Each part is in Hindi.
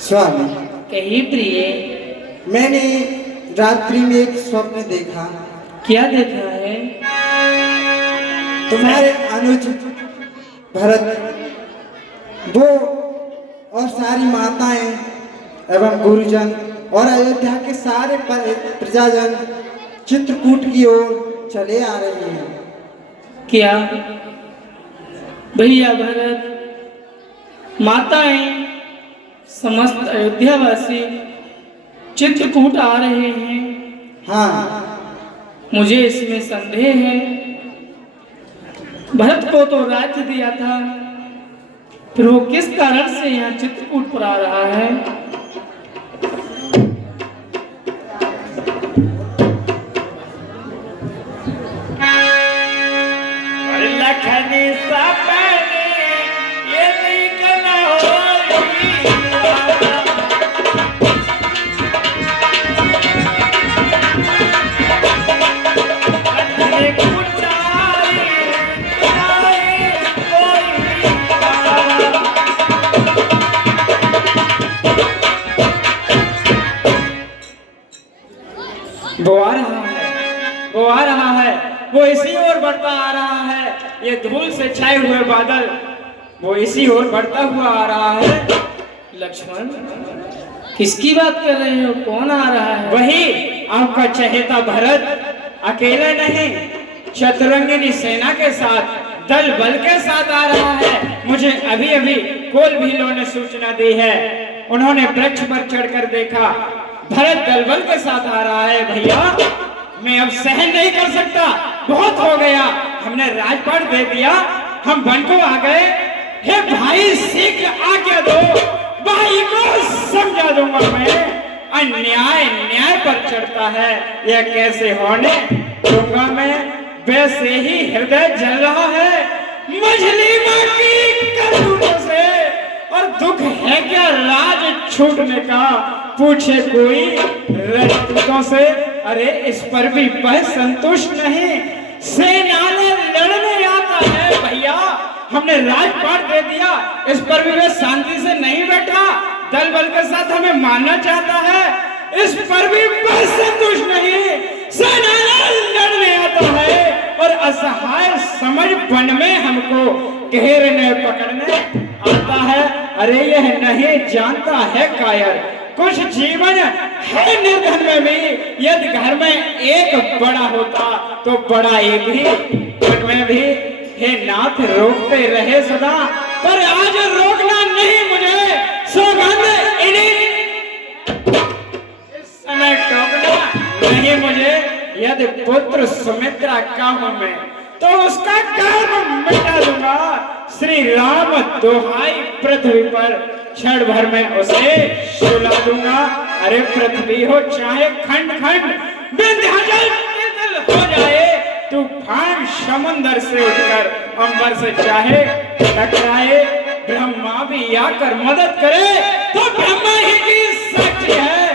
स्वामी कही प्रिय, मैंने रात्रि में एक स्वप्न देखा। क्या देखा है? तुम्हारे अनुज भरत वो और सारी माताएं एवं गुरुजन और अयोध्या के सारे प्रजाजन चित्रकूट की ओर चले आ रहे हैं। क्या भैया भरत, माताएं, समस्त अयोध्यावासी चित्रकूट आ रहे हैं? हाँ, मुझे इसमें संदेह है। भरत को तो राज्य दिया था, फिर वो किस कारण से यहाँ चित्रकूट पर आ रहा है? लखनी सपने ये निकला वो आ रहा है, वो इसी ओर बढ़ता आ रहा है। ये धूल से छाए हुए बादल वो इसी ओर बढ़ता हुआ आ रहा है। लक्ष्मण, किसकी बात कर रहे हो? कौन आ रहा है? वही आपका चहेता भरत, अकेला नहीं, चतुरंगिनी सेना के साथ, दल बल के साथ आ रहा है। मुझे अभी अभी कोल भीलों ने सूचना दी है। उन्होंने वृक्ष पर चढ़कर देखा, भरत दल बल के साथ आ रहा है। भैया, मैं अब सहन नहीं कर सकता, बहुत हो गया। हमने राजपाट दे दिया, हम वन को आ गए। हे भाई, शीघ्र आज्ञा दो, भाई को समझा दूंगा मैं। अन्याय न्याय पर चढ़ता है, यह कैसे होने दूंगा मैं। वैसे ही हृदय जल रहा है मछली माँ की करतूतों से, और दुख है क्या राज छूटने का, पूछे कोई राजपूतों से। अरे इस पर भी वह संतुष्ट नहीं, सेना ने लड़ने आता है। भैया, हमने राजपाट दे दिया, इस पर भी वह शांति से नहीं बैठा, दल बल के साथ हमें मारना चाहता है। इस पर भी वह संतुष्ट नहीं, सेना ने लड़ने आता है और असहाय समझ वन में हमको घेरने पकड़ने आता है। अरे यह नहीं जानता है कायर, कुछ जीवन है निर्धन में भी। यदि घर में एक बड़ा होता तो बड़ा एक ही, वन में भी। हे नाथ, रोकते रहे सदा, पर आज रोकना नहीं मुझे। सौगंध इन्हीं इस समय टोकना नहीं मुझे। यदि पुत्र सुमित्रा का हूं मैं, तो उसका गर्व मिटा दूंगा। श्री राम दोहाई पृथ्वी पर क्षण भर में उसे सुला दूंगा। अरे पृथ्वी हो चाहे खंड खंड, विंध्याचल हो जाए, तूफान समुंदर से उठकर अंबर से चाहे टकराए, ब्रह्मा भी आकर मदद करे तो ब्रह्मा ही की साक्षी है।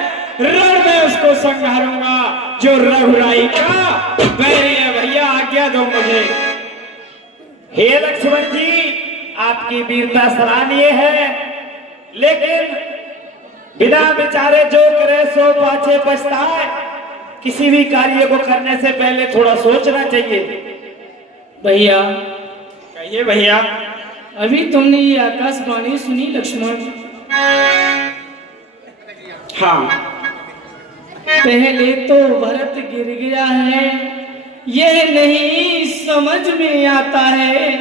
रण में उसको संहारूंगा जो रघुराई का बैरी है। भैया, आज्ञा दो मुझे। हे लक्ष्मण जी, आपकी वीरता सराहनीय है, लेकिन बिना विचारे जो करे सो पाछे पछताए। किसी भी कार्य को करने से पहले थोड़ा सोचना चाहिए। भैया, कहिए भैया। अभी तुमने ये आकाशवाणी सुनी लक्ष्मण? हाँ, पहले तो भरत गिर गया है, यह नहीं समझ में आता है।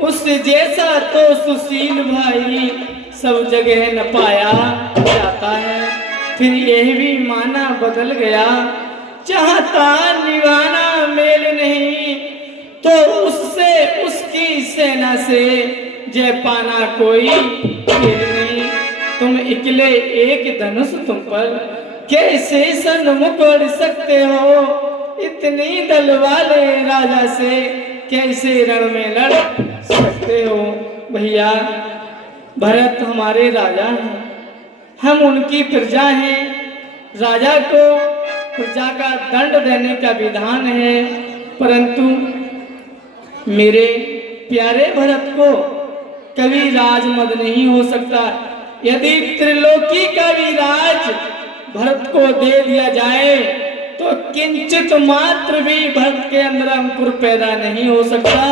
उस जैसा तो सुशील भाई सब जगह न पाया जाता है। फिर यह भी माना बदल गया, चाहता निभाना मेल नहीं, तो उससे उसकी सेना से जय पाना कोई खेल नहीं। तुम इकले एक धनुष तुम पर कैसे सन्मुख बढ़ सकते हो इतनी दल वाले राजा से, कैसे रण में लड़ सकते हो। भैया भरत हमारे राजा हैं, हम उनकी प्रजा हैं। राजा को प्रजा का दंड देने का विधान है, परंतु मेरे प्यारे भरत को कभी राजमद नहीं हो सकता। यदि त्रिलोकी का भी राज भरत को दे दिया जाए तो किंचित मात्र भी भरत के अंदर अंकुर पैदा नहीं हो सकता।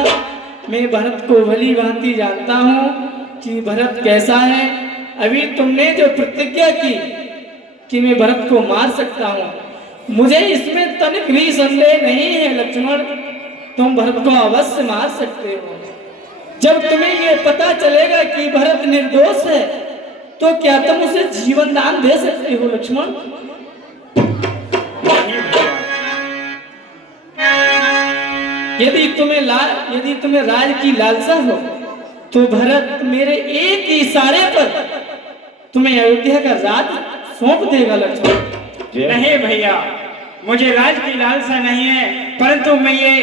मैं भरत को भली भांति जानता हूँ कि भरत कैसा है। अभी तुमने जो प्रतिज्ञा की कि मैं भरत को मार सकता हूँ, मुझे इसमें तनिक भी संदेह नहीं है लक्ष्मण, तुम भरत को अवश्य मार सकते हो। जब तुम्हें ये पता चलेगा कि भरत निर्दोष है तो क्या तुम उसे जीवन दान दे सकते हो लक्ष्मण? यदि तुम्हें राज की लालसा हो तो भरत मेरे एक ही इशारे पर तुम्हें अयोध्या का राज सौंप देगा लक्ष्मण। नहीं भैया, मुझे राज की लालसा नहीं है, परंतु मैं ये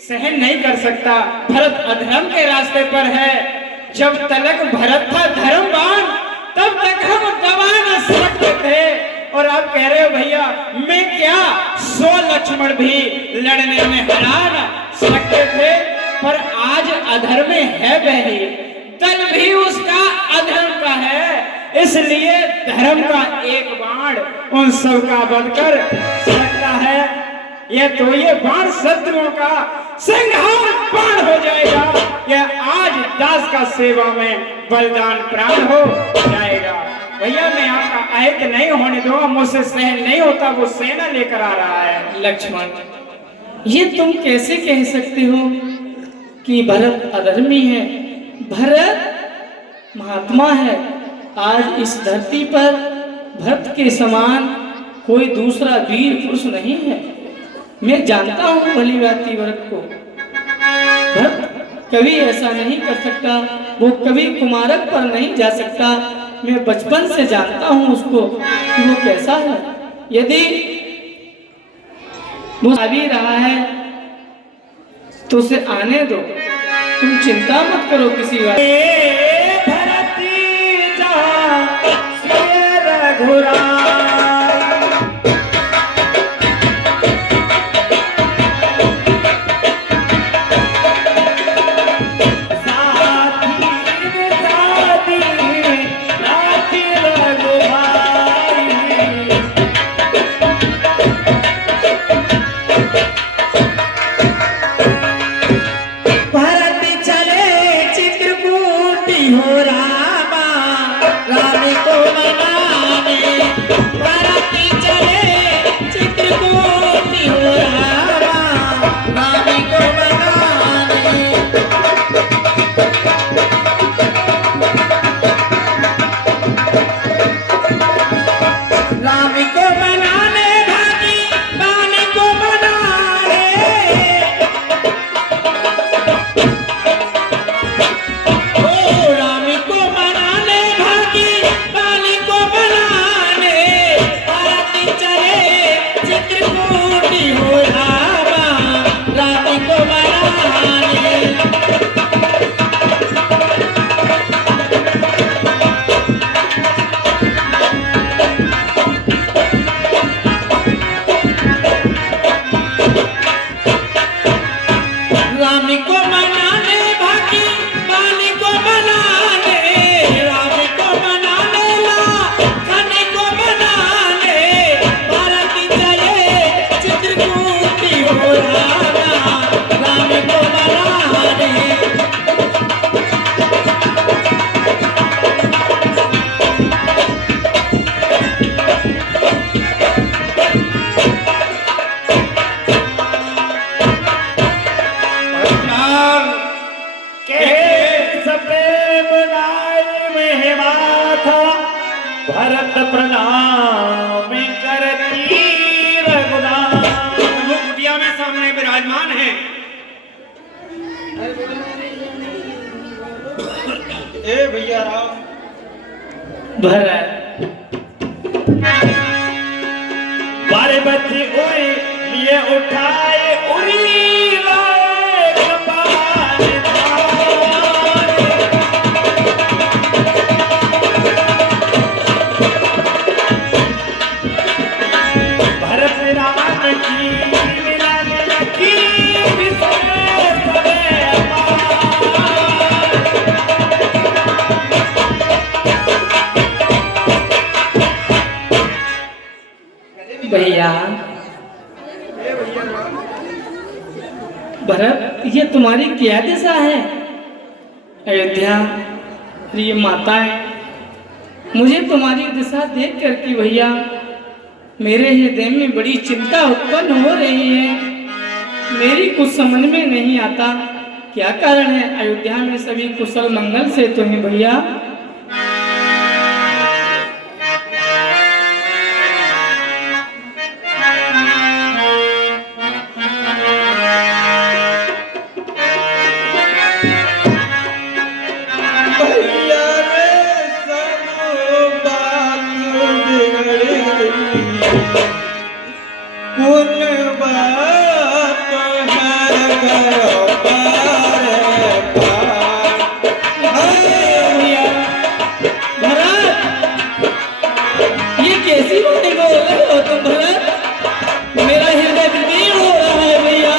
सहन नहीं कर सकता। भरत अधर्म के रास्ते पर है। जब तलक भरत था धर्मवान, तब तक हम दबा न सकते थे, और आप कह रहे हो भैया मैं क्या 100 लक्ष्मण भी लड़ने में हरा न सकते थे। पर आज अधर्म है वही, दल भी उसका अधर्म का है, इसलिए धर्म का एक बाण उन सब का वध कर सकता है। ये बाण शत्रुओं का संहार बाण हो जाएगा। यह आज दास का सेवा में बलिदान प्राण हो जाएगा। भैया मैं आपका आयत नहीं होने दूंगा, मुझसे सहन नहीं होता, वो सेना लेकर आ रहा है। लक्ष्मण, ये तुम कैसे कह सकते हो कि भरत अधर्मी है? भरत महात्मा है। आज इस धरती पर भरत के समान कोई दूसरा वीर पुरुष नहीं है। मैं जानता हूँ भली भांति भरत को। भरत कभी ऐसा नहीं कर सकता, वो कभी कुमारक पर नहीं जा सकता। मैं बचपन से जानता हूँ उसको कि वो कैसा है। यदि वो आ भी रहा है तो उसे आने दो, तुम चिंता मत करो किसी बात। भरत प्रणाम करती रघुनाथ। वो कुटिया में सामने विराजमान है। ए भैया राम। भरत बारे बच्चे उड़ी लिए उठाए उड़ी लाए कपाल धारे। भरत राम की मिलाने लगी विशेष भैया भरत, ये तुम्हारी क्या दिशा है? अयोध्या, प्रिय माताएं, मुझे तुम्हारी दिशा देख कर के भैया मेरे हृदय में बड़ी चिंता उत्पन्न हो रही है। मेरी कुछ समझ में नहीं आता क्या कारण है। अयोध्या में सभी कुशल मंगल से तो हैं भैया? भैया रे सब बात बिगड़ गई, कुन बात है करो पार पार। भैया भरत, ये कैसी बातें बोल रहे हो तुम भरत? मेरा हृदय विदीर्ण हो रहा है भैया।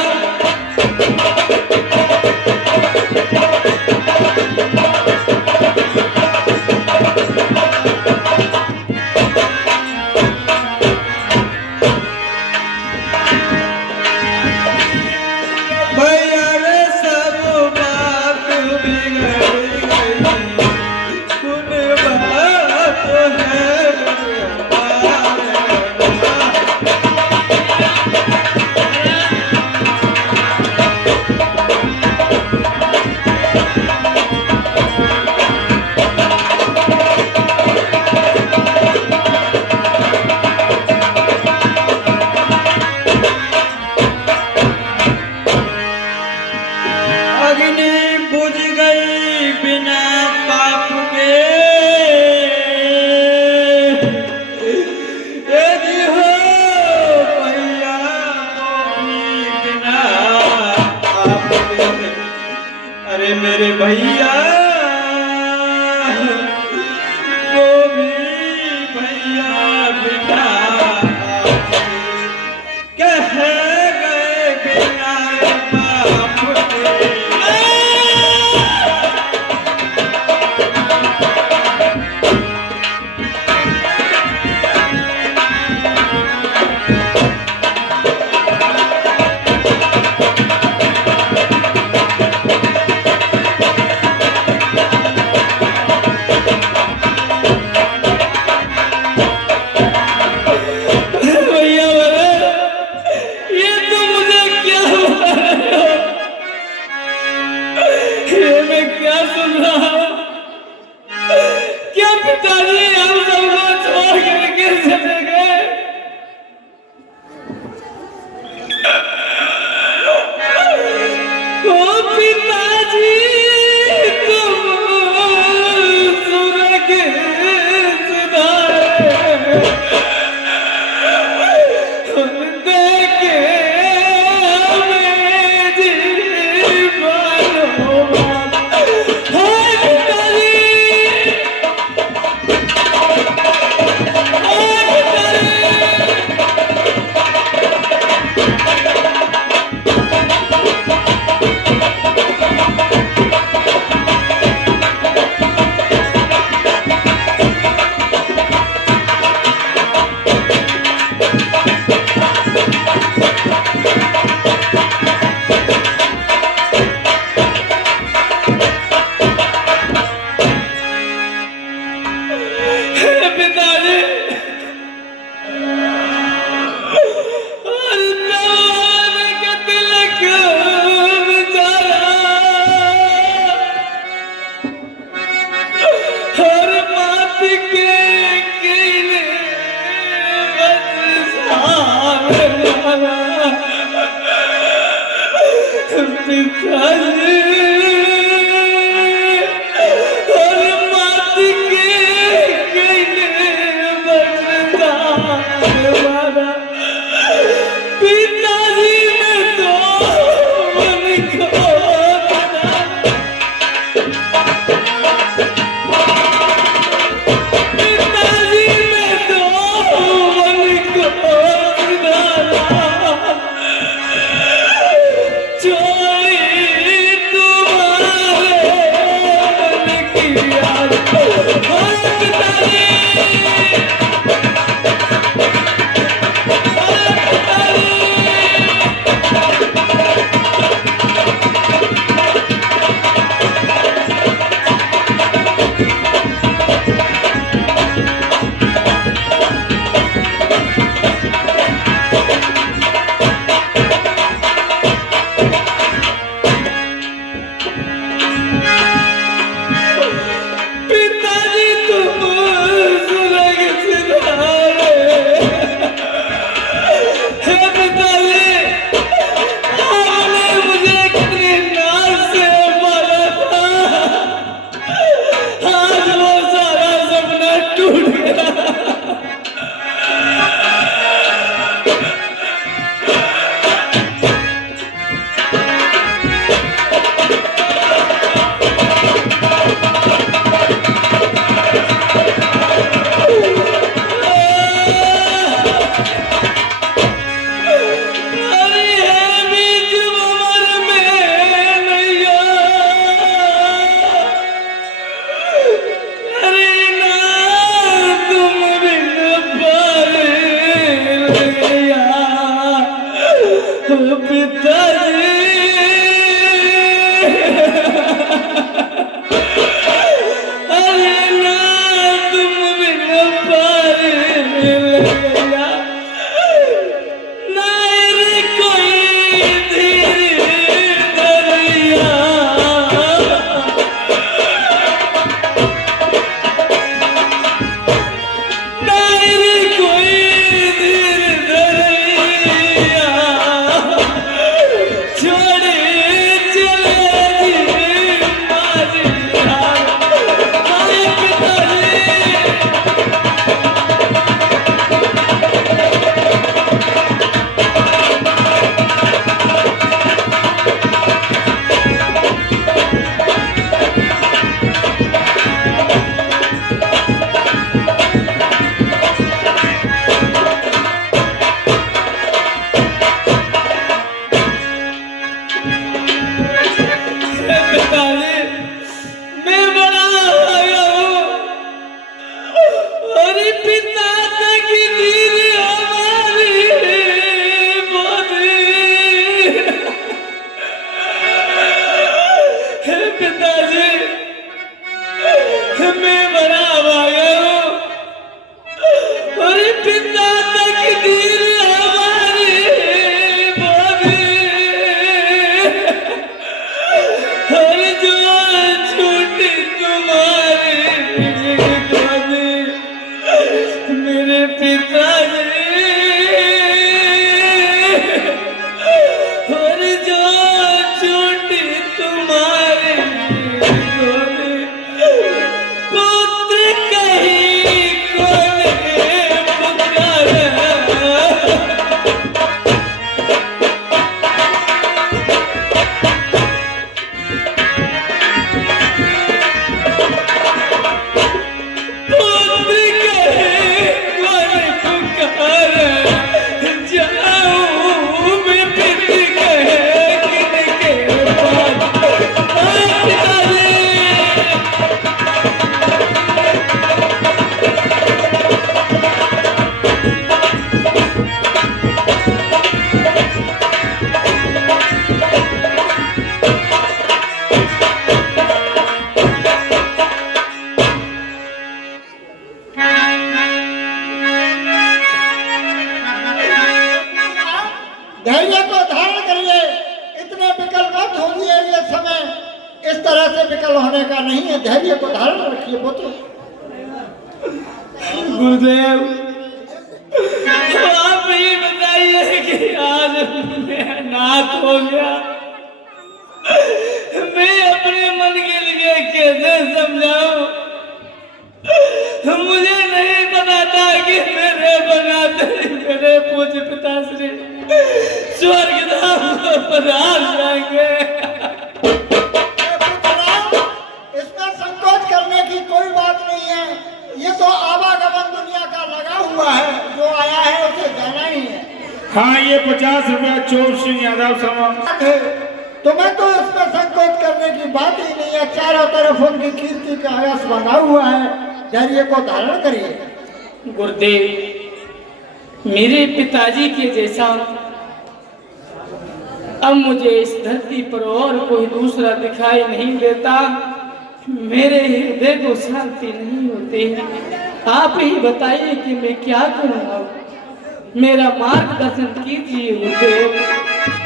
भैया रे सब बात बिगड़ गई, कुन बात है पार पार। अग्नि बुझ गई बिना ताप के, यदि हो भैया मोही बिना आपके। अरे मेरे भैया वो भी भैया बिना आपके कह गए बिना बाप के। भैया भरत, ये तुम मुझे क्या बता रहे हो? ये मैं क्या सुन रहा हूँ? क्या पिताजी हम सबको छोड़ करके चले गए? ओ पिताजी, तुम स्वर्ग सिधारे देखे हमें जीवन होगा। हाय पिताजी, हाय पिताजी। पिताजी, और जवान का तिलक बेचारा, और मात के कीले बस सामने वाला। पिताजी, और मात के कीले बस सामने वाला। अरे है बीच उम्र में नैया, अरे ना तुम बिन पार गया ओ पिताजी। धैर्य को धारण करिए, इतने विकल मत होइए। ये समय इस तरह से विकल होने का नहीं है, धैर्य को धारण रखिए पुत्र। गुरुदेव, आप ही बताइए कि आज मैं नाथ हो गया, मैं अपने मन के लिए कैसे समझाऊं? मुझे नहीं पता था कि मेरे बनाते मेरे पूज्य पिताश्री स्वर्ग धाम को पधार जाएंगे। इसमें संकोच करने की कोई बात नहीं है, ये तो आवागमन दुनिया का लगा हुआ है, जो आया है उसे जाना ही है। हाँ, ये 50 रुपया चोर सिंह यादव समा तुम्हें तो इसमें संकोच करने की बात ही नहीं है, चारों तरफ उनकी कीर्ति का आयास बना हुआ है, धैर्य को धारण करिए। गुरुदेव, मेरे पिताजी के जैसा अब मुझे इस धरती पर और कोई दूसरा दिखाई नहीं देता, मेरे हृदय को शांति नहीं होती। आप ही बताइए कि मैं क्या करूँगा, मेरा मार्गदर्शन कीजिए गुरुदेव।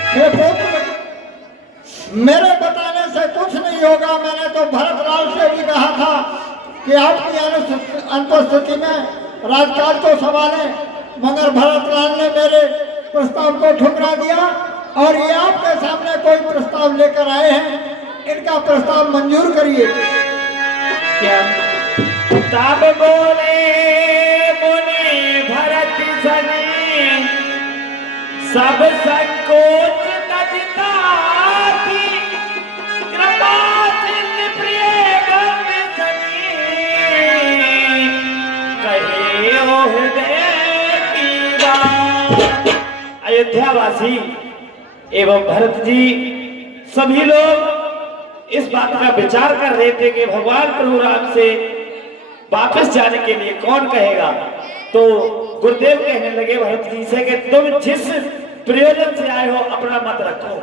हे पुत्र, मेरे बताने से कुछ नहीं होगा। मैंने तो भरतलाल से भी कहा था कि आपकी अनुपस्थिति में राजकाज को संभाले, मगर भरतलाल ने मेरे प्रस्ताव को ठुकरा दिया और ये आपके सामने कोई प्रस्ताव लेकर आए हैं, इनका प्रस्ताव मंजूर करिए। क्या? तब बोले मुनि भरत सने, सब संकोच तजता थी, कृपा सिंह प्रिय बंद सने, कहे ओ हृदय की बात। अयोध्यावासी एवं भरत जी सभी लोग इस बात का विचार कर रहे थे कि भगवान प्रभु राम से वापस जाने के लिए कौन कहेगा। तो गुरुदेव कहने लगे भरत जी से कि तुम जिस प्रयोजन से आए हो अपना मत रखो।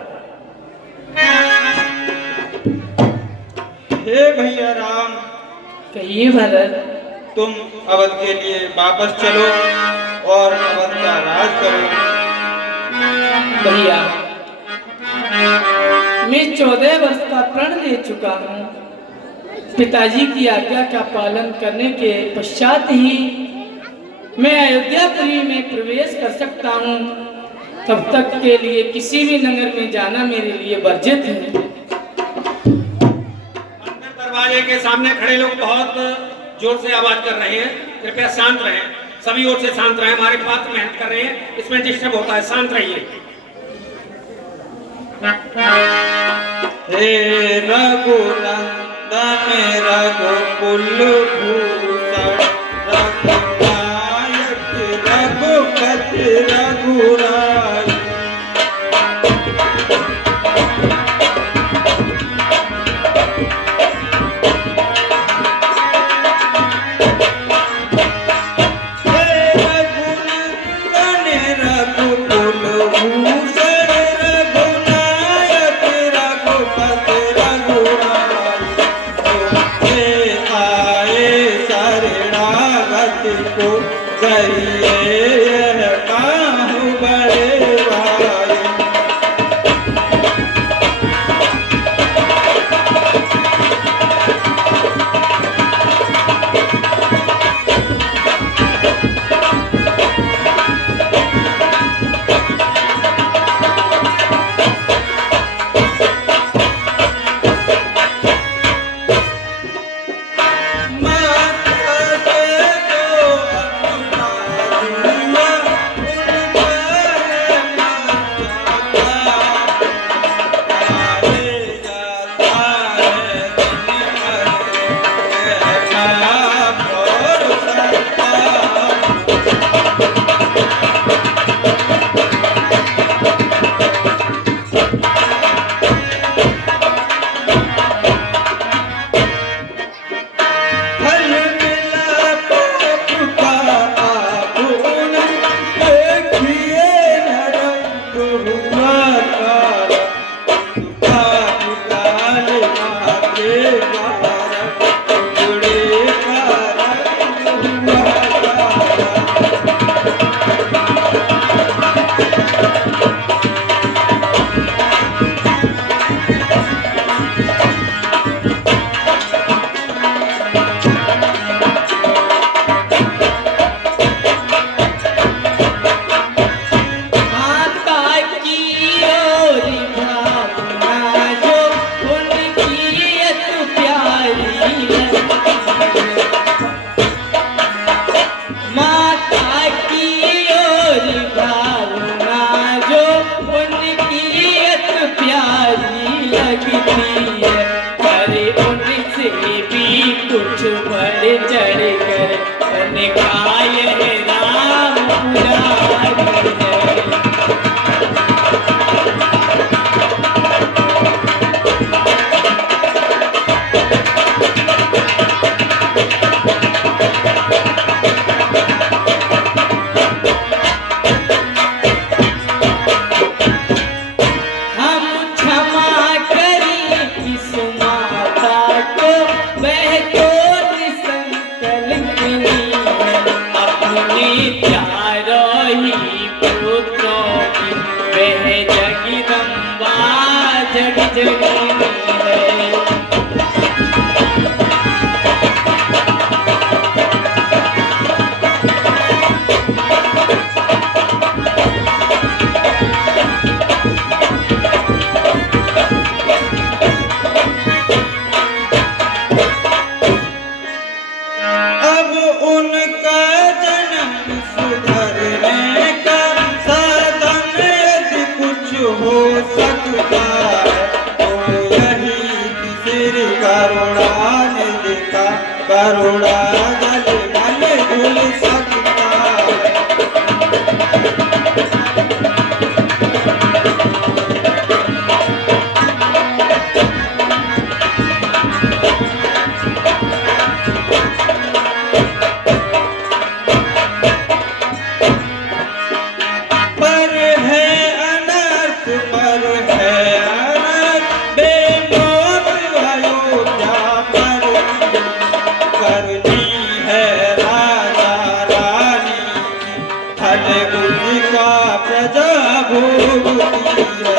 हे भैया राम, कहिए भरत। तुम अवध के लिए वापस चलो और अवध का राज करो। भैया मैं 14 वर्ष का प्रण ले चुका हूँ। पिताजी की आज्ञा का पालन करने के पश्चात ही मैं अयोध्यापुरी में प्रवेश कर सकता हूँ। तब तक के लिए किसी भी नगर में जाना मेरे लिए वर्जित है। अंदर दरवाजे के सामने खड़े लोग बहुत जोर से आवाज कर रहे हैं, कृपया शांत रहें। सभी ओर से शांत रहें, हमारे पात्र मेहनत कर रहे हैं, इसमें डिस्टर्ब होता है, शांत रहिए। हे रघुनंदन रघुकुल भूषण रघुनायक रघुपति रघुराय। करुणा जल मन झुल सकता है। भोगती है।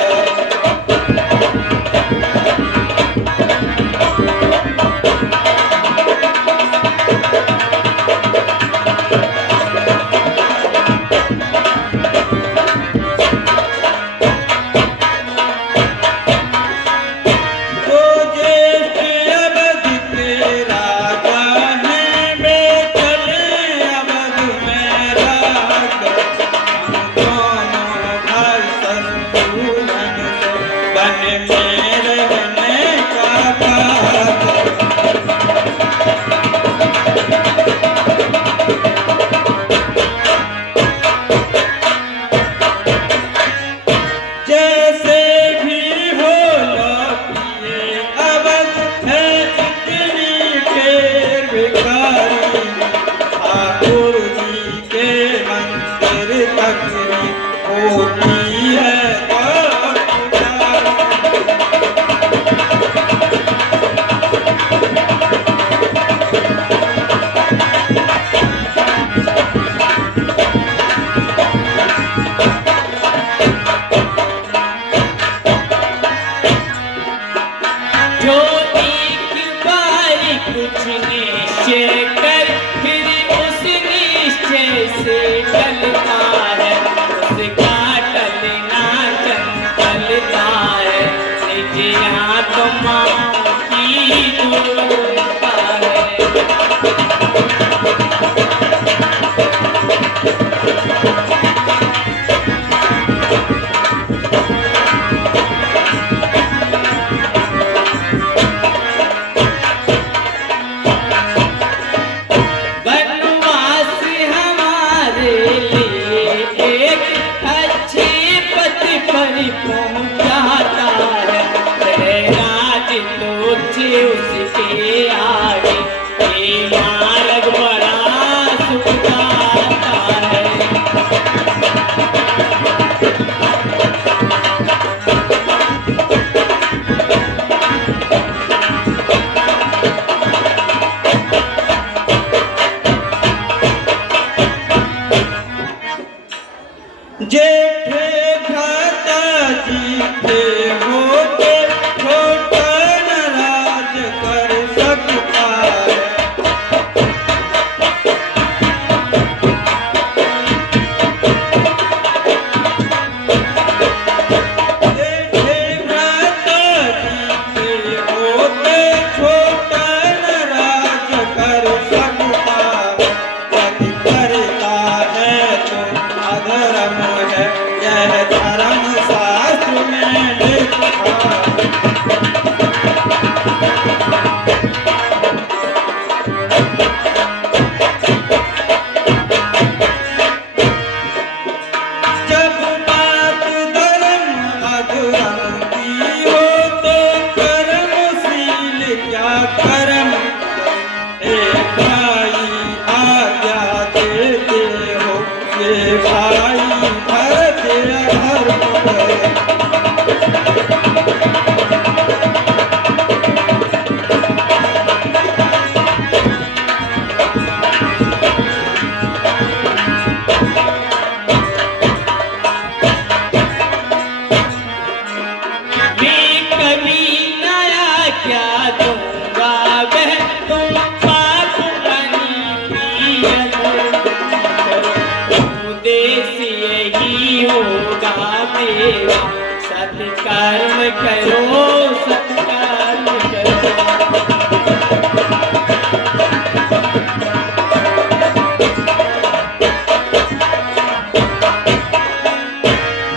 सत्कर्म करो सत्कर्म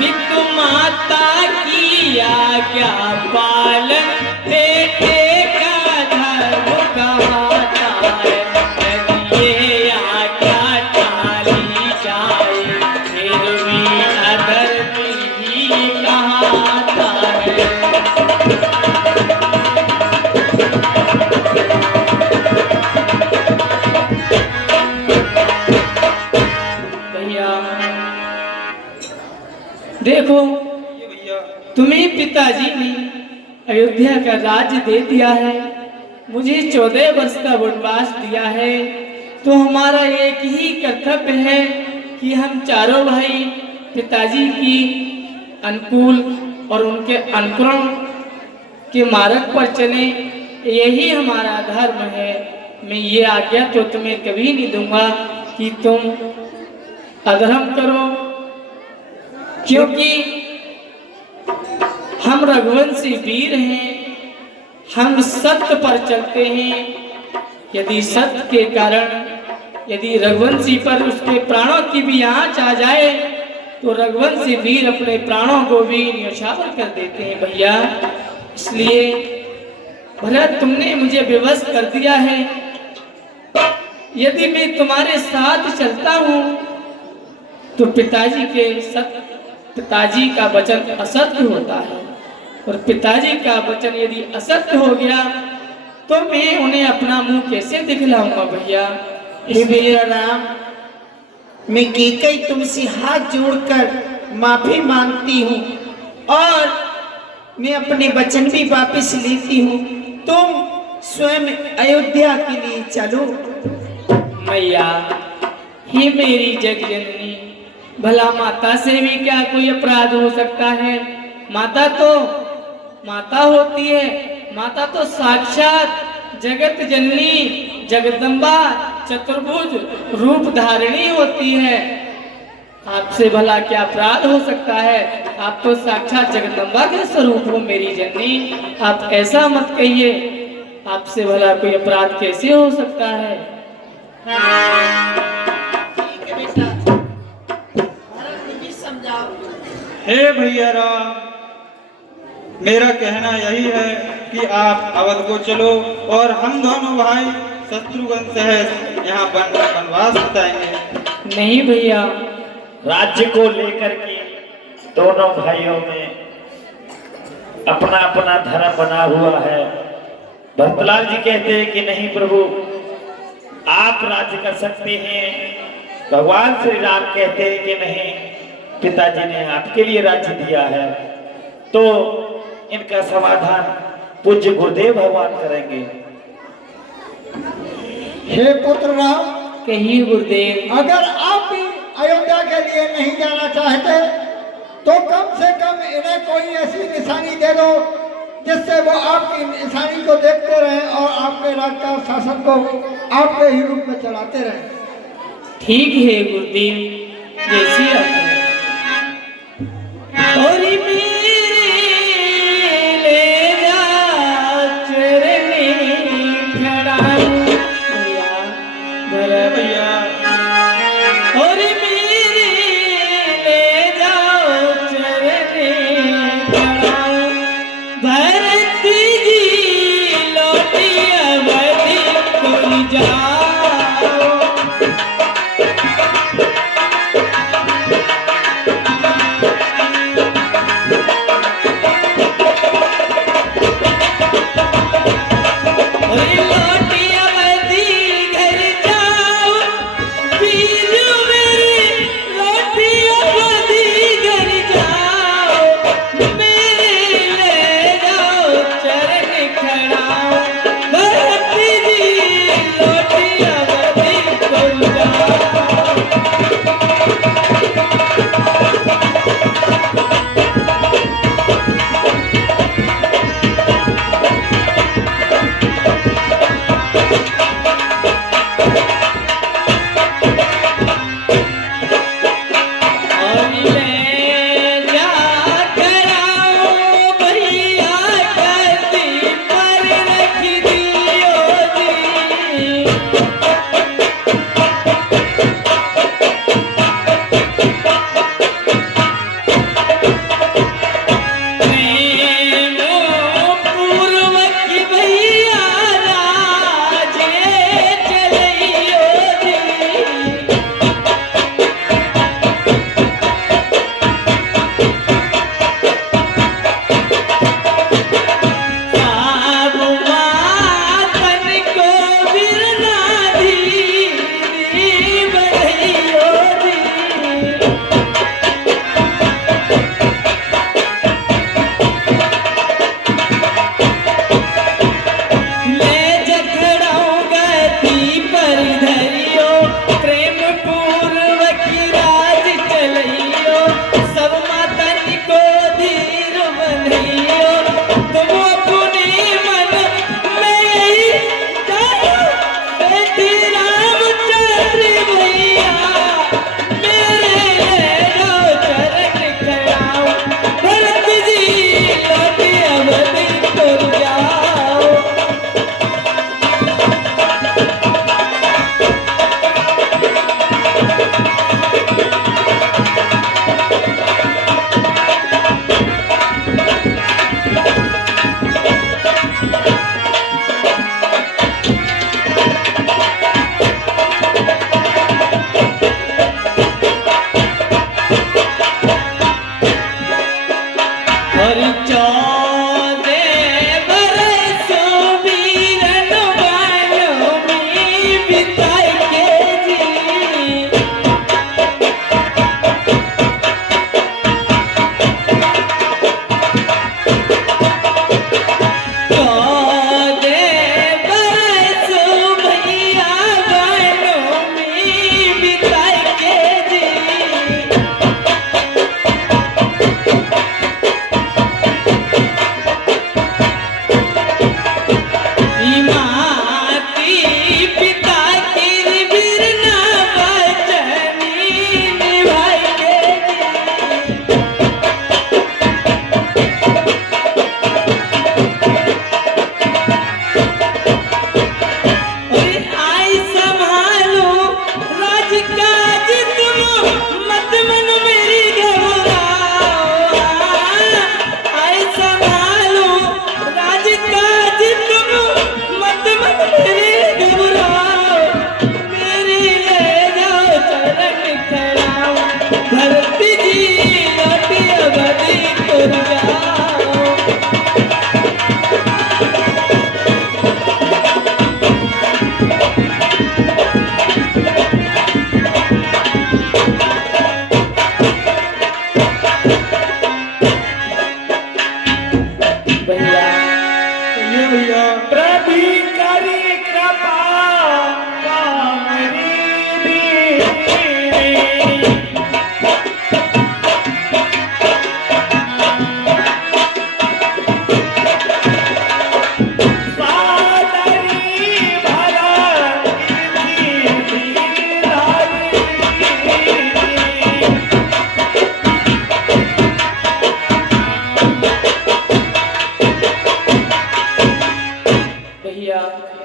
विदु माता की आज्ञा पालन बेटे का धर्म कहता है। यदि ये आज्ञा टाली जाए फिर भी अधर्म ही कहता है। भैया देखो, तुम्हें पिताजी ने अयोध्या का राज्य दे दिया है, मुझे 14 वर्ष का वनवास दिया है, तो हमारा एक ही कर्तव्य है कि हम चारों भाई पिताजी की अनुकूल और उनके अनुकरण के मार्ग पर चले, यही हमारा धर्म है। मैं ये आज्ञा तो तुम्हें कभी नहीं दूंगा कि तुम अधर्म करो, क्योंकि हम रघुवंशी वीर हैं, हम सत्य पर चलते हैं। यदि सत्य के कारण यदि रघुवंशी पर उसके प्राणों की भी आँच आ जाए तो रघुवंशी वीर अपने प्राणों को भी न्यौछावर कर देते हैं भैया। इसलिए भरत तुमने मुझे विवश कर दिया है। यदि मैं तुम्हारे साथ चलता हूँ तो पिताजी का वचन असत्य होता है, और पिताजी का वचन यदि असत्य हो गया तो मैं उन्हें अपना मुंह कैसे दिखलाऊंगा भैया। हे मेरा राम, मैं केकई तुमसे हाथ जोड़कर माफी मांगती हूँ और मैं अपने वचन भी वापस लेती हूँ। तुम स्वयं अयोध्या के लिए चलो। मैया, हे मेरी जग जननी, भला माता से भी क्या कोई अपराध हो सकता है? माता तो माता होती है, माता तो साक्षात जगत जननी जगदम्बा चतुर्भुज रूप धारिणी होती है। आपसे भला क्या अपराध हो सकता है? आप तो साक्षात जगदम्बा के स्वरूप हो मेरी जननी। आप ऐसा मत कहिए, आपसे भला कोई अपराध कैसे हो सकता है? ठीक है बेटा, भारत भी समझाओ। हे भैया राम, मेरा कहना यही है कि आप अवध को चलो और हम दोनों भाई शत्रुघ्न सहित यहाँ वनवास बिताएंगे। नहीं भैया, राज्य को लेकर के दोनों भाइयों में अपना अपना धर्म बना हुआ है। भरतलाल जी कहते हैं कि नहीं प्रभु, आप राज्य कर सकते हैं। भगवान श्री राम कहते हैं कि नहीं, पिताजी ने आपके लिए राज्य दिया है। तो इनका समाधान पूज्य गुरुदेव भगवान करेंगे। हे पुत्र राम, कहिए गुरुदेव। अगर आप भी अयोध्या के लिए नहीं जाना चाहते तो कम से कम इन्हें कोई ऐसी निशानी दे दो जिससे वो आपकी निशानी को देखते रहें और आपके राज्य का शासन को आपके ही रूप में चलाते रहें। ठीक है गुरुदेव, जैसी आपने। और मेरे ले जा चरनी खड़ाऊं भैया, भरा भैया और मेरे ले जाओ चरनी खड़ाऊं। भरत जी लौटी अवधि को जाओ।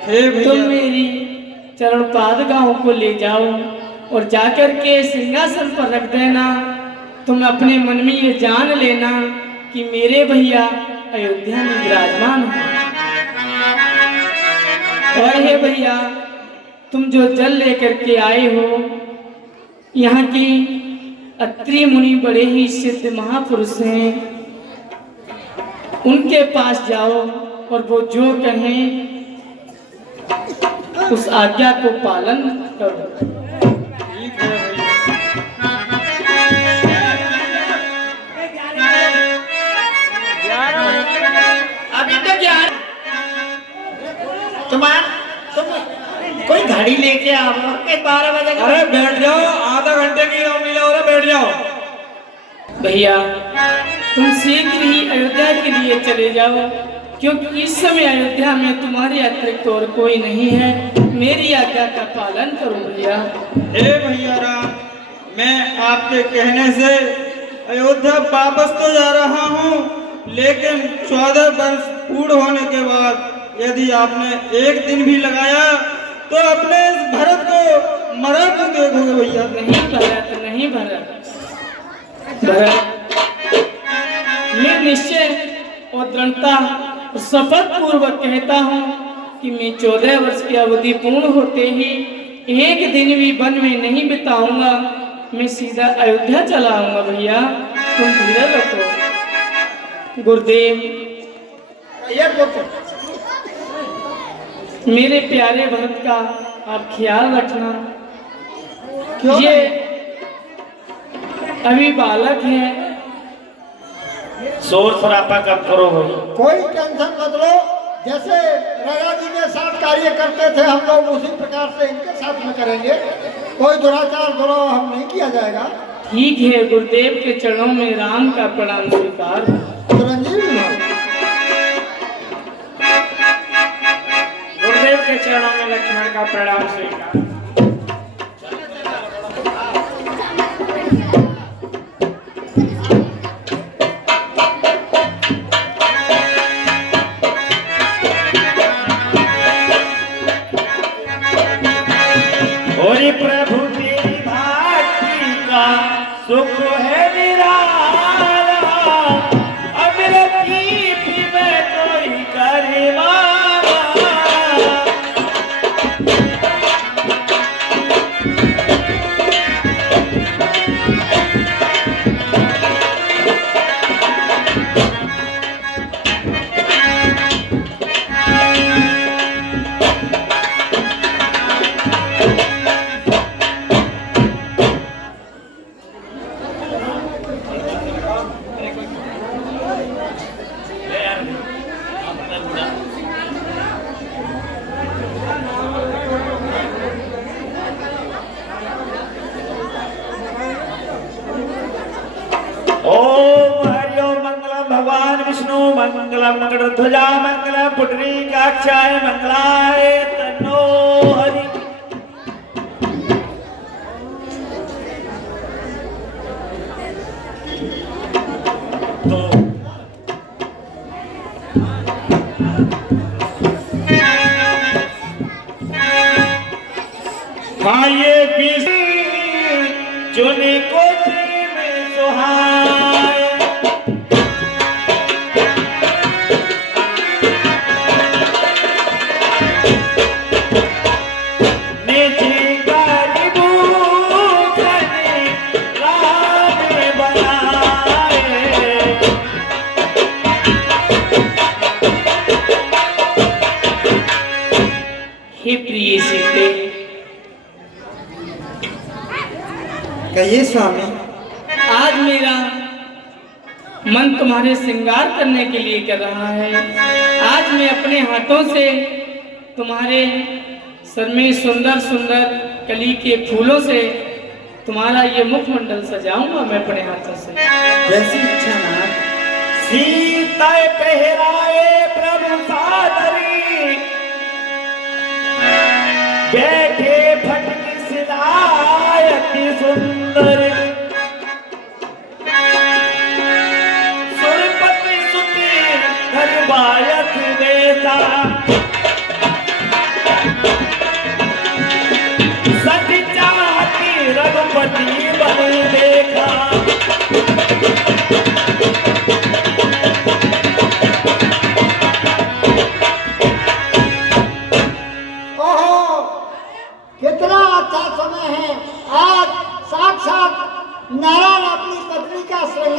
हे तुम भैया मेरी चरण पादुकाओं को ले जाओ और जाकर के सिंहासन पर रख देना। तुम अपने मन में ये जान लेना कि मेरे भैया अयोध्या में विराजमान हैं। और हे भैया, तुम जो जल लेकर के आए हो, यहाँ की अत्रि मुनि बड़े ही सिद्ध महापुरुष हैं, उनके पास जाओ और वो जो कहें उस आज्ञा को पालन करो। ठीक है भैया। अभी तो तुम कोई घड़ी लेके आओ के 12 बजे। अरे बैठ जाओ, आधा घंटे की रामलीला हो रहा, बैठ जाओ। भैया, तुम शीघ्र ही अयोध्या के लिए चले जाओ, क्योंकि इस समय अयोध्या में तुम्हारे अतिरिक्त और कोई नहीं है। मेरी आज्ञा का पालन करो भैया। हे भैया राम, मैं आपके कहने से अयोध्या वापस तो जा रहा हूँ, लेकिन 14 वर्ष पूर्ण होने के बाद यदि आपने एक दिन भी लगाया तो अपने इस भरत को मरा क्यों देखोगे भैया? नहीं भरत, नहीं भरत, भरत, मैं निश्चय और दृढ़ता और शपथ पूर्वक कहता हूँ कि मैं 14 वर्ष की अवधि पूर्ण होते ही एक दिन भी वन में नहीं बिताऊंगा। मैं सीधा अयोध्या चला आऊंगा भैया, तुम धीरज रखो। गुरुदेव, ये बोलो। मेरे प्यारे भरत का आप ख्याल रखना। क्यों? ये अभी बालक है। शोर शराबा कम करो भाई। कोई टेंशन मत लो, जैसे राजा जी के साथ कार्य करते थे हम लोग, उसी प्रकार से इनके साथ में करेंगे। कोई दुराचार दुराव हम नहीं किया जाएगा। ठीक है, गुरुदेव के चरणों में राम का प्रणाम स्वीकार। चिरंजीवी भाव। गुरुदेव के चरणों में लक्ष्मण का प्रणाम स्वीकार। होरी प्रभु तेरी भक्ति का सुख है निराला, अमृति पीवे कोई करे माला। ओम हरि ओम। मंगलम भगवान विष्णु मंगलम गरुड़ध्वजा मंगलम पुंडरीकाक्षाय मंगलाय तन्नो हरि। हाँ ये बीस चुने कोठी में सुहाए, निजी गरीबों ने राम बनाए। हे प्रिय सीते, कहिए स्वामी। आज मेरा मन तुम्हारे श्रृंगार करने के लिए कर रहा है। आज मैं अपने हाथों से तुम्हारे सर में सुंदर सुंदर कली के फूलों से तुम्हारा ये मुखमंडल सजाऊंगा मैं अपने हाथों से। जैसी इच्छा नाथ। सीता पहराए प्रभु सादरी, बैठे फटकी सिलाए अति सुंदर। सुरपति सुती धरवायत देता,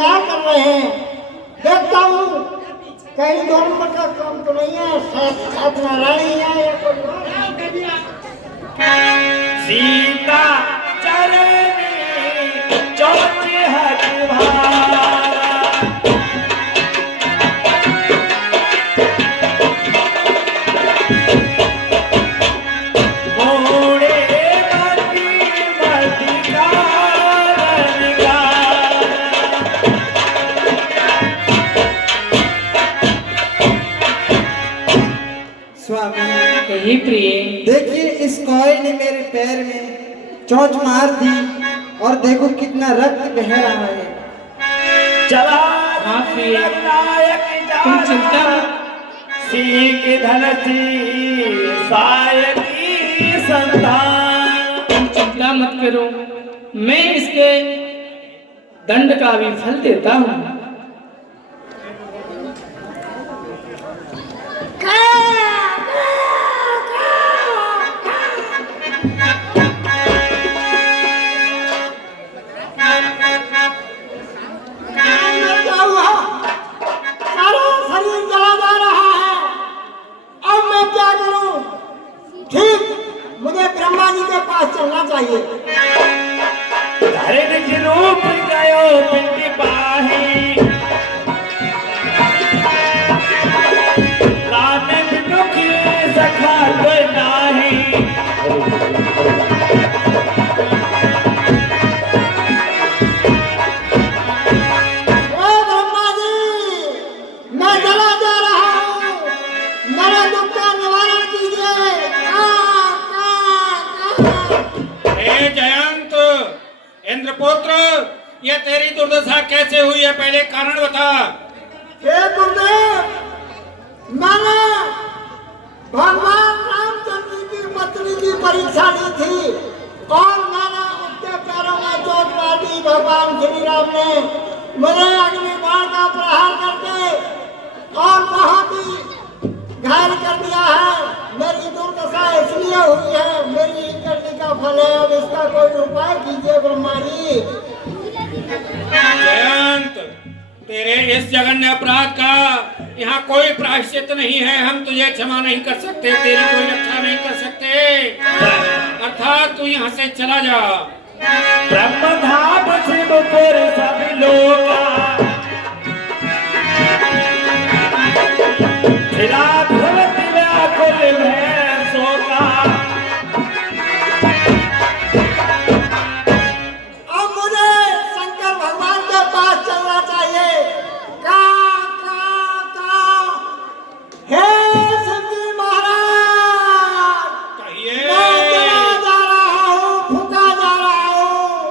श्रृंगार कर रहे हैं। देखता हूँ कहीं दोनों का काम तो नहीं है, साथ नारायण ही है या कोई और है। सीता चरनी चौथ हट भारा मोड़े मती स्वामी कही प्रिय, देखिए इस कौए ने मेरे पैर में चोंच मार दी और देखो कितना रक्त बह रहा है। चला हाँ प्रिय, नायक तुम चिंता मत, सीख धनसी सायकी संतान। तुम चिंता मत करो, मैं इसके दंड का भी फल देता हूँ। क्या हुआ? सारा शरीर जला जा रहा है। अब मैं क्या करूं? ठीक, मुझे ब्रह्मा जी के पास चलना चाहिए। धरे निज रूप गयो पिंडी पाही राम बिनु की सखा कोई नाही। ओ ब्रह्मा जी, मैं जला जा रहा हूँ, मेरे दुख का निवारण कीजिए। हे जयंत, इंद्रपुत्र, ये तेरी दुर्दशा कैसे हुई है, पहले कारण बता। हे गुरुदेव, मैंने भगवान रामचंद्र की पत्नी की परीक्षा ली थी और मैंने उसके पैरों में चोट मार दी। भगवान श्री राम ने मुझे अग्नि बाण का प्रहार करके और बहुत ही घायल कर दिया है। मेरी दुर्दशा इसलिए हुई है, मेरी करने का फल है। अब इसका कोई उपाय कीजिए ब्रह्मा जी। जयंत, तेरे इस जघन्य अपराध का यहाँ कोई प्रायश्चित नहीं है। हम तुझे क्षमा नहीं कर सकते, तेरी कोई रक्षा नहीं कर सकते, अर्थात तू यहाँ से चला जा। ब्रह्म धाम शिवपुर सब लोका फिरा भवति व्याकुल भैंसों का। अब मुझे शंकर भगवान के पास चलना चाहिए। का हे शिवजी महाराज, कहिए। मैं जला जा रहा हूँ, फूका जा रहा हूँ,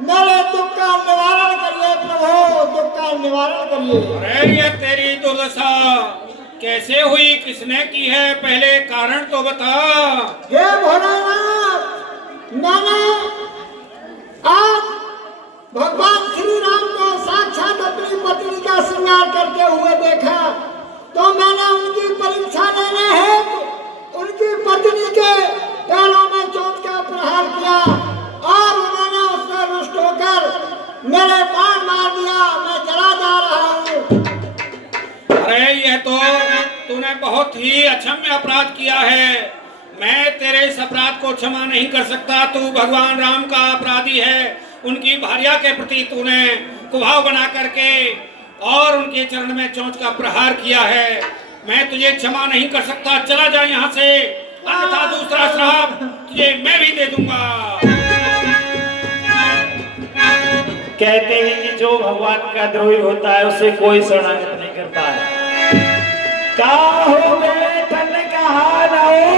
मेरे दुख का निवारण करिए प्रभु, दुख का निवारण करिए। अरे ये तेरी दुर्दशा कैसे हुई, किसने की है, पहले कारण तो बता। हे भोलेनाथ, मैंने आज भगवान श्री राम को साक्षात अपनी पत्नी का श्रृंगार करते हुए देखा, तो मैंने उनकी परीक्षा लेने हेतु उनकी पत्नी के पैरों में चोट का प्रहार किया और उन्होंने उससे रुष्ट होकर मेरे बाण मार दिया। मैं जला जा रहा हूँ। अरे ये तो तूने बहुत ही अक्षम्य अपराध किया है। मैं तेरे इस अपराध को क्षमा नहीं कर सकता। तू भगवान राम का अपराधी है। उनकी भार्या के प्रति तूने कुभाव बना करके और उनके चरण में चोंच का प्रहार किया है। मैं तुझे क्षमा नहीं कर सकता। चला जा यहाँ से, अन्यथा दूसरा श्राप तुझे मैं भी दे दूंगा। कहते हैं कि जो भगवान का द्रोही होता है उसे कोई शरणागत नहीं करता है। काहो बेटन कहा न होई,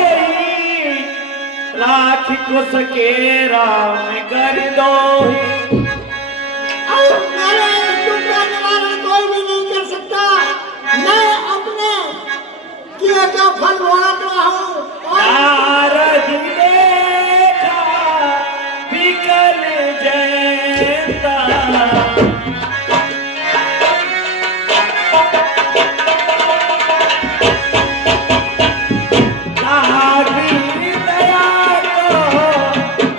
राख को सके राम कर दो। और मेरे दुख का निवारण कोई भी नहीं कर सकता। मैं अपने किए का फल भोग रहा हूँ। नारद देखा विकल जयता, नागी दया को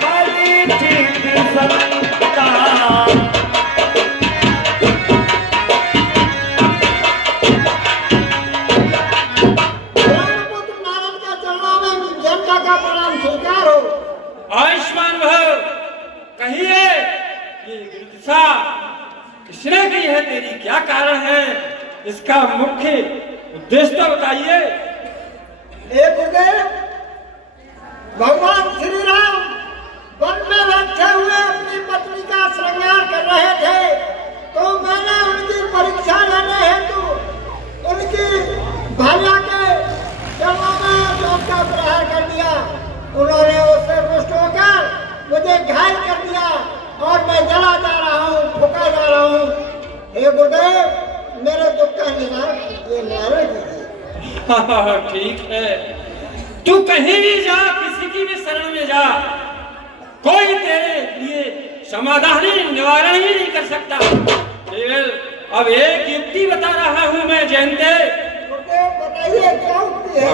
परिचित संता। है तेरी, क्या कारण है, इसका मुख्य उद्देश्य तो बताइए। एक उदय भगवान श्री राम वन में बैठे हुए अपनी पत्नी का श्रृंगार कर रहे थे, तो मैंने उनकी परीक्षा लेने हेतु उनकी भार्या के चरणों में जोत का प्रहार कर दिया। उन्होंने उससे रुष्ट होकर मुझे घायल कर दिया और मैं जला जा रहा हूँ, फूका जा रहा हूँ। हे गुरुदेव, मेरे दुख का निवारण कीजिए, नारायण कीजिए। ठीक है, तू कहीं भी जा, किसी की भी शरण में जा, कोई तेरे लिए समाधान निवारण ही नहीं कर सकता। केवल अब एक युक्ति बता रहा हूँ मैं जयंते। बताइए क्या युक्ति है?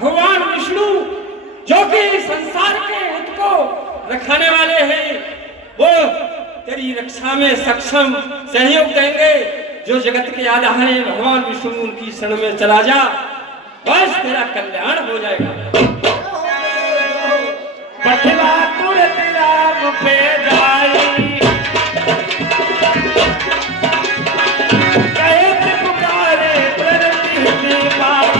भगवान विष्णु जो कि संसार के हित को रखने वाले हैं, वो तेरी रक्षा में सक्षम सहयोग देंगे। जो जगत के आधार है भगवान विष्णु, उनकी शरण में चला जा, बस तेरा कल्याण हो जाएगा। पठवा तुरंत राम पे जाई, कहे पुकारे प्रगति में पाई।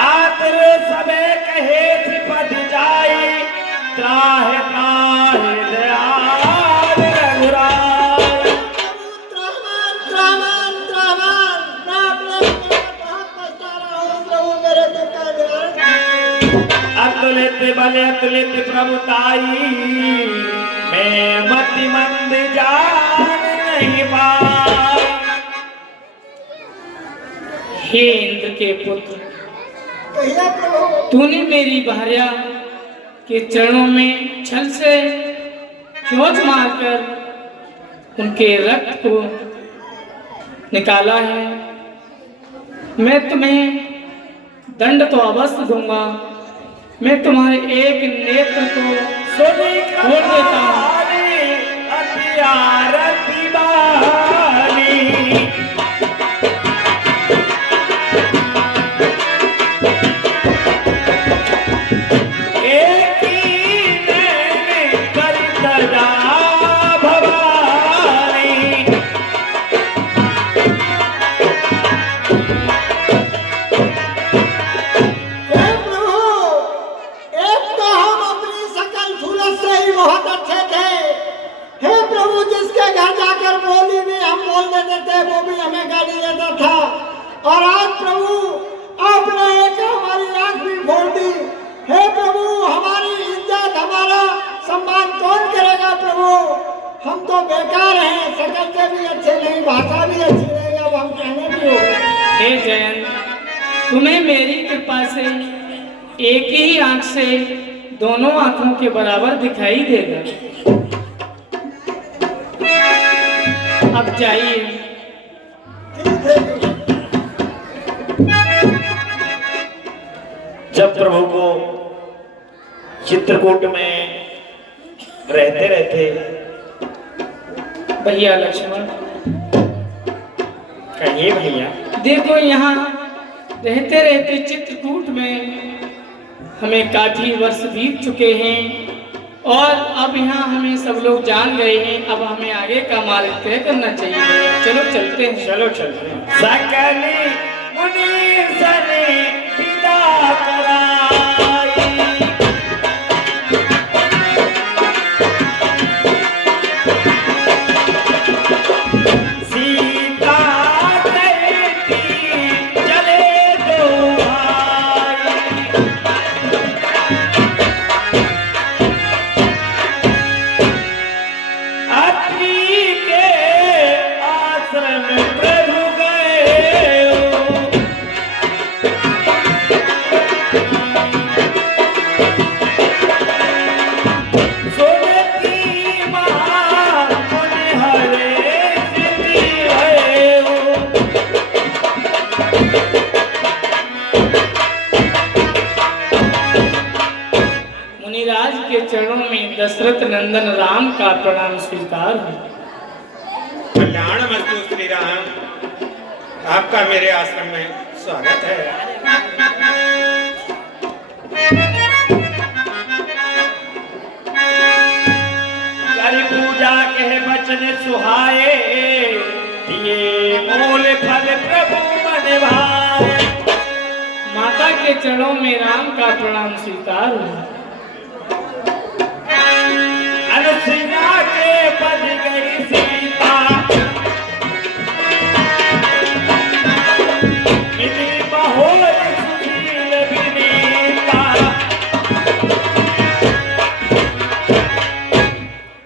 आतरे सबे कहे थी पद जाई, त्राहे त्राहे दयाल रघुराय। अतुलित बल अतुलित प्रभुताई, मैं मति मंद जान नहीं पाई। हे इंद्र के पुत्र, तूने मेरी भार्या के चरणों में छल से चोट मारकर उनके रक्त को निकाला है। मैं तुम्हें दंड तो अवश्य दूंगा, मैं तुम्हारे एक नेत्र को छोड़ देता हूँ। और आज प्रभु आपने एक हमारी आंख भी फोड़ दी। हे प्रभु, हमारी इज्जत हमारा सम्मान कौन करेगा प्रभु? हम तो बेकार हैं, शकल से भी अच्छे नहीं, भाषा भी अच्छी नहीं, अब हम कहने भी हो। हे जयंत, तुम्हें मेरी कृपा से एक ही आंख से दोनों आंखों के बराबर दिखाई देगा। अब जाइए। जब प्रभु को चित्रकूट में रहते रहते भैया लक्ष्मण, कहिए भैया। देखो यहाँ रहते रहते चित्रकूट में हमें काफी वर्ष बीत चुके हैं और अब यहाँ हमें सब लोग जान गए हैं। अब हमें आगे का मार्ग तय करना चाहिए। चलो चलते हैं। चलो चलते हैं। सकली मुनीस ने विदा कराई, सीता कहती चले दो भाई। अत्रि के आश्रम प्रभु गए, सोनती मां मुनिहरे सिद्धि भयो। मुनिराज के चरणों में दशरथ नंदन राम का प्रणाम स्वीकार हो। कल्याण मस्तु श्री राम, आपका मेरे आश्रम में स्वागत है। कर पूजा कह बचन सुहाए, ये मूल फल प्रभु मन भाए। माता के चरणों में राम का प्रणाम स्वीकार हुआ। अनुसुईया के पद गई सीता, मिली बहोर सुशील विनीता।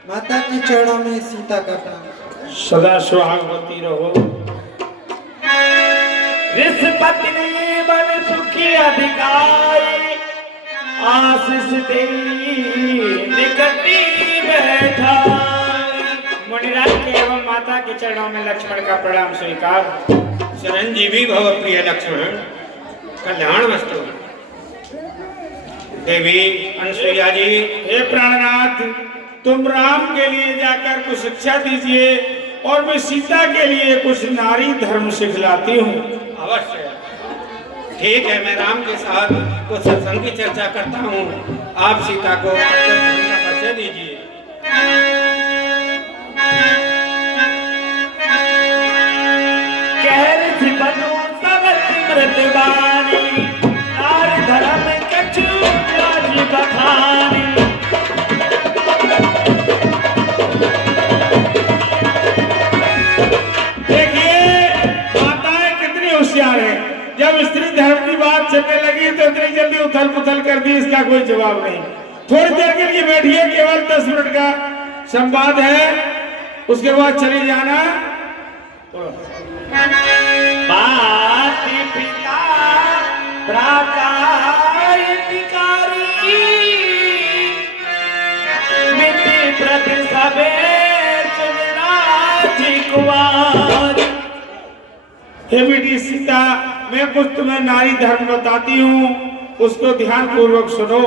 माता के चरणों में सीता का प्रणाम। सदा सुहागवती रहो। ऋष पत्नी बन सुखी अधिकारी, आशीष देई निकटी बैठा। मुनिराज के एवं माता के चरणों में लक्ष्मण का प्रणाम स्वीकार। चिरंजीवी भव प्रिय लक्ष्मण, कल्याण वस्तु। देवी अनुसुईया जी, हे प्राणनाथ, तुम राम के लिए जाकर कुछ शिक्षा दीजिए और मैं सीता के लिए कुछ नारी धर्म सिखलाती हूँ। अवश्य। ठीक है, मैं राम के साथ कुछ सत्संग की चर्चा करता हूँ। आप सीता को अपने धर्म का परिचय दीजिए। कह रही बनो सब सिमरत बानी, नारी धर्म कछु राज बखानी। जब स्त्री धर्म की बात चलने लगी तो इतनी जल्दी उथल पुथल कर दी, इसका कोई जवाब नहीं। थोड़ी देर के लिए बैठिए, केवल 10 मिनट का संवाद है, उसके बाद चले जाना। माता पिता भ्राता अधिकारी, मिति प्रति सबे सुनराजी कुमारी। हे बेटी सीता, मैं कुछ तुम्हें नारी धर्म बताती हूँ, उसको ध्यान पूर्वक सुनो।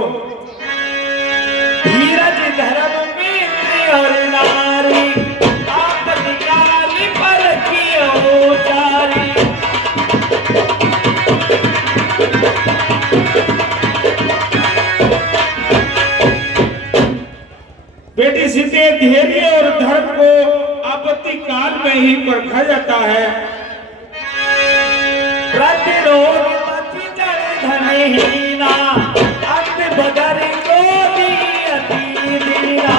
धीरज धर्म मित्र और नारी, आप निकाली पर कियो जारी। बेटी सीते, धैर्य और धर्म को आपत्ति काल में ही परखा जाता है। प्रतिरोध मति जड़ धनहीना, अंत बदर को दी अति दीना।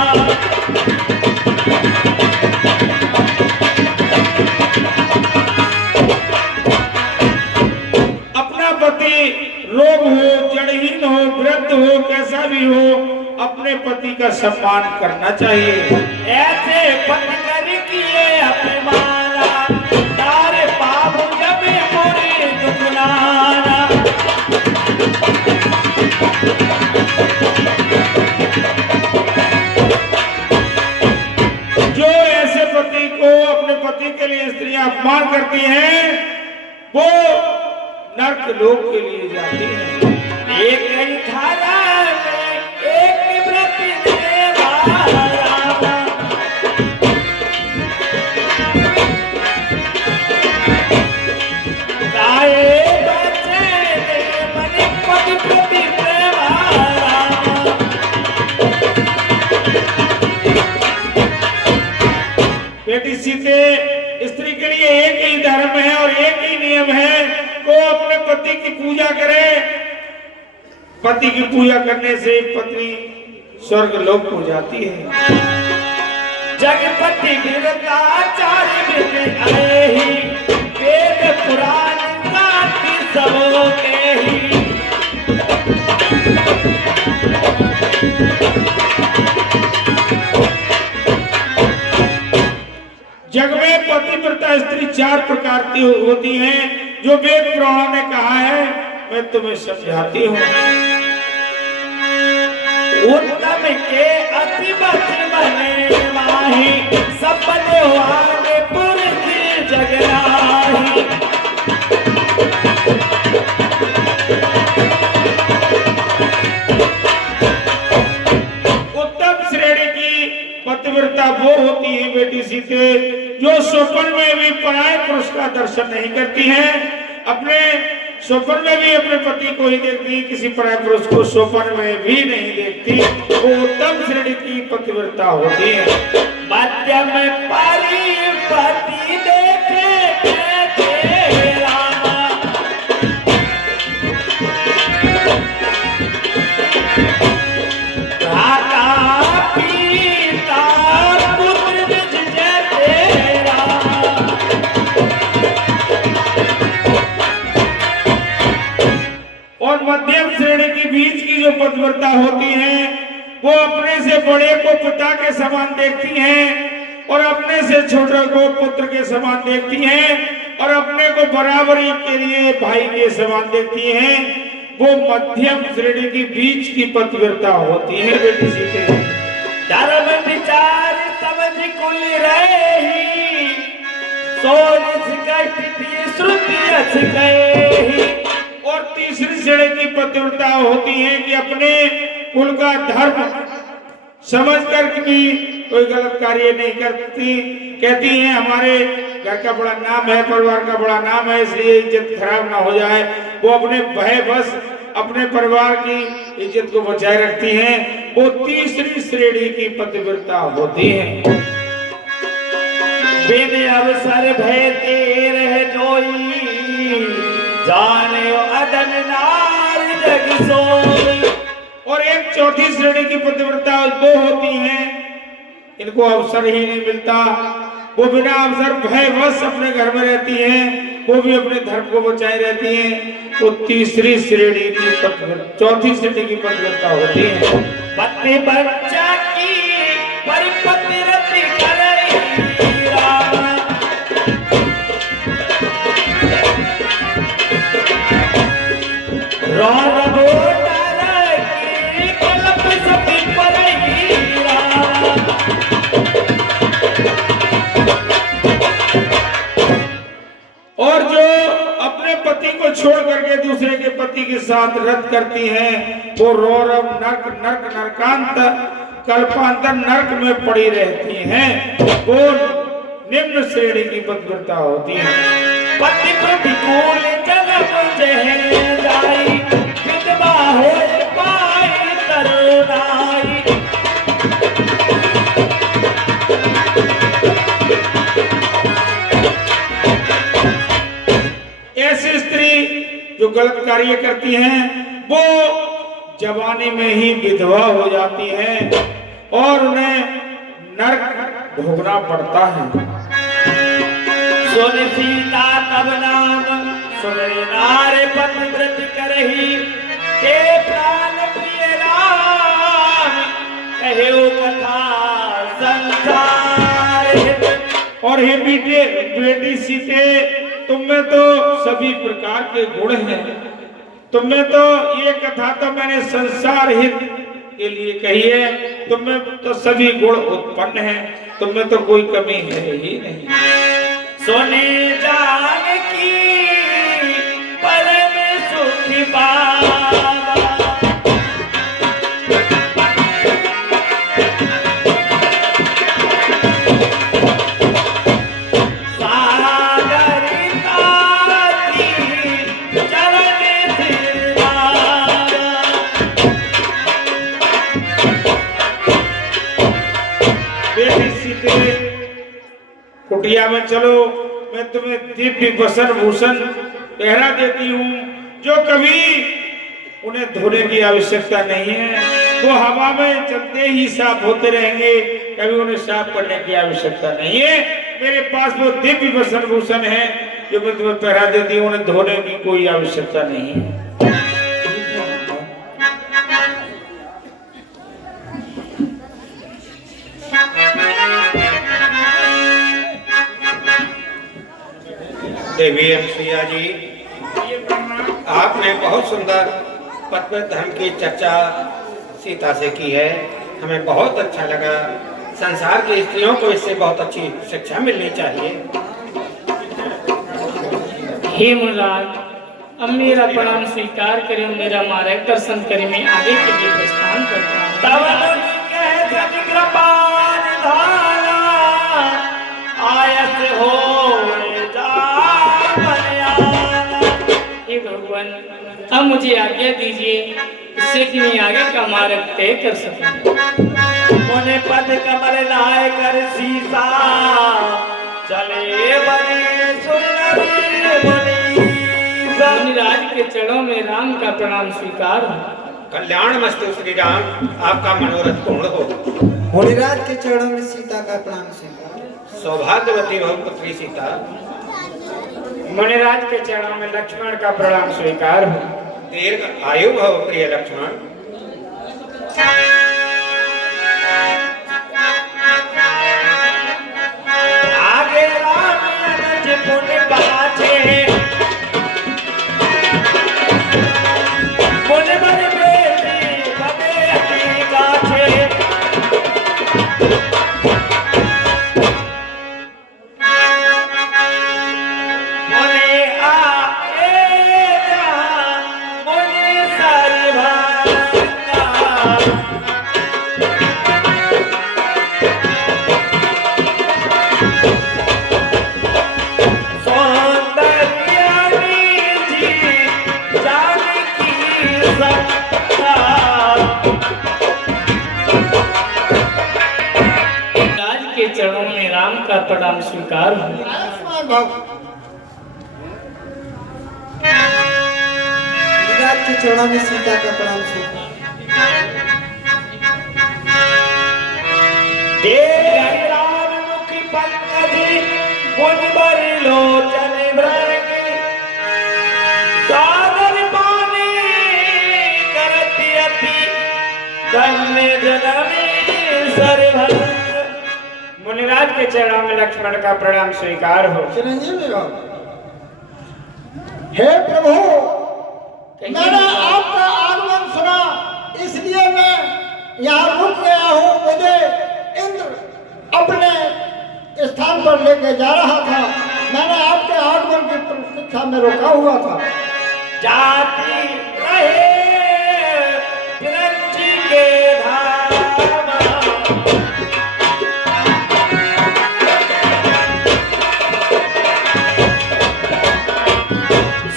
अपना पति रोग हो, जड़हीन हो, वृद्ध हो, कैसा भी हो, अपने पति का सम्मान करना चाहिए। ऐसे पति कर किए अभिमाना, तारे पाप जब पूरी दुखनाना। जो ऐसे पति को, अपने पति के लिए स्त्रियां अपमान करती हैं, वो नरक लोक के लिए जाती हैं। एक ही धारा में एक व्रत देवा रामा। गाए बचे मन पति प्रति प्रेमा रामा। बेटी सीते, स्त्री के लिए एक ही धर्म है और एक ही नियम है, वो अपने पति की पूजा करे। पति की पूजा करने से पत्नी स्वर्ग लोक को जाती है। जगपति वीरताचार्य में आए ही, वेद पुराण गाती सबों के ही। जग में पतिव्रता स्त्री 4 प्रकार की होती हैं, जो वेद पुराणों ने कहा है, मैं तुम्हें समझाती हूँ। उत्तम के अति बचन बने माही, सपने वाले पुरखी जगराही। उत्तम श्रेणी की पतिव्रता वो होती है बेटी सीते, जो स्वप्न में भी पराये पुरुष का दर्शन नहीं करती हैं, अपने स्वप्न में भी अपने पति को ही देखती, किसी पराय पुरुष को स्वप्न में भी नहीं देखती। वो उत्तम श्रेणी की पतिव्रता होती है। मध्यम परिपति देखे कहते रामा, भ्राता पिता पुत्र निज जैसे रामा। और मध्यम श्रेणी के बीच की जो पतिव्रता होती है वो अपने से बड़े को पिता के समान देखती हैं और अपने से छोटे को पुत्र के समान देखती हैं और अपने को बराबरी के लिए भाई के समान देखती हैं। वो मध्यम श्रेणी के बीच की पतिव्रता होती है बेटी सीते। धर्म विचार समझ कुल रही, सोच कष्ट श्रुति अस गए। और तीसरी श्रेणी की पतिव्रता होती है कि अपने कुल का धर्म समझ कर भी कोई गलत कार्य नहीं करती। कहती हैं हमारे घर का बड़ा नाम है, परिवार का बड़ा नाम है, इसलिए इज्जत खराब ना हो जाए। वो अपने भय बस अपने परिवार की इज्जत को बचाए रखती हैं। वो तीसरी श्रेणी की पतिव्रता होती है। बिन अवसर भय ते रह जोई, जाने अदन नार जग सोई। और एक चौथी श्रेणी की पतिव्रता वो होती है, इनको अवसर ही नहीं मिलता। वो बिना अवसर भयवश अपने घर में रहती हैं, वो भी अपने धर्म को बचाए रहती हैं। वो तीसरी श्रेणी की पतिव्रता, चौथी श्रेणी की पतिव्रता होती है। पति बच्चा की परिपति रति करई रामा, रौर बोटर की कलप सभी परई रामा। और जो अपने पति को छोड़ करके दूसरे के पति के साथ रत करती हैं, वो रौरव नरक नरक नरकांत कल्पांतर नरक में पड़ी रहती हैं। वो निम्न श्रेणी की पतिव्रता होती है। पति प्रतिकूल जन्म जह जाई, विधवा होए पाई तरुणाई। ऐसी स्त्री जो गलत कार्य करती हैं वो जवानी में ही विधवा हो जाती हैं और उन्हें नरक भोगना पड़ता है। सुन सीता तब नाम, सुन नारे पतिव्रत करही, के प्राण प्रिय राम, कहो कथा संसार हित। और हे बेटी सीते, तुम में तो सभी प्रकार के गुण हैं। तुम में तो ये कथा तो मैंने संसार हित के लिए कही है। तुम में तो सभी गुण उत्पन्न हैं, तुम में तो कोई कमी है ही नहीं। सोने जान की परम सुखी बाबा, कुटिया में चलो, मैं तुम्हें दिव्य वसन भूषण पहरा देती हूँ, जो कभी उन्हें धोने की आवश्यकता नहीं है। वो हवा में चलते ही साफ होते रहेंगे, कभी उन्हें साफ करने की आवश्यकता नहीं है। मेरे पास वो दिव्य वसन भूषण है जो मैं तुम्हें पहरा देती हूँ, उन्हें धोने की कोई आवश्यकता नहीं है। देवी अनुसुईया जी, आपने बहुत सुंदर पत्नी धर्म की चर्चा सीता से की है, हमें बहुत अच्छा लगा। संसार की स्त्रियों को इससे बहुत अच्छी शिक्षा मिलनी चाहिए। हे मुराद, अब मेरा प्रणाम स्वीकार करें, मेरा मार्गदर्शन करें, मैं आगे के लिए प्रस्थान करता हूँ। तब कह सद कृपान धारा, आयस हो जा बलियाना। हे भगवान अब मुझे आज्ञा दीजिए, इससे कि मैं आगे का मार्ग तय कर सकूं। मुने पद कमल लाए कर सीसा चले बने सुनरी मुनीसा। मुनिराज के चरणों में राम का प्रणाम स्वीकार हो। कल्याण मस्तु श्री राम, आपका मनोरथ पूर्ण हो। मुनिराज के चरणों में सीता का प्रणाम स्वीकार। सौभाग्यवती भव पुत्री सीता। मुनिराज के चरणों में लक्ष्मण का प्रणाम स्वीकार हो। दीर्घ आयु भव प्रिय लक्ष्मण। आगे राम अनुज पुनि पाछे पुनि मन बेटी बने काछे। मुनि आए जहाँ मुनि सारी भांगा। राज के चरणों में राम का प्रणाम स्वीकार हो। आयुष्मान भव। मुनिराज के चरणों में सीता का प्रणाम स्वीकार। मुखी पंकज गुण बरी लोचन भ्रंगी सागर पानी करती अति धन्य जननी सरभंग। मुनिराज के चरणों में लक्ष्मण का प्रणाम स्वीकार हो। चिरंजीवी भव। हे प्रभु, मैंने आपका आगमन सुना, इसलिए मैं यहाँ रुक गया हूँ। मुझे इंद्र अपने स्थान पर लेके जा रहा था। मैंने आपके आगमन की प्रतीक्षा में रुका हुआ था। जाति रहे विरंची के धामा।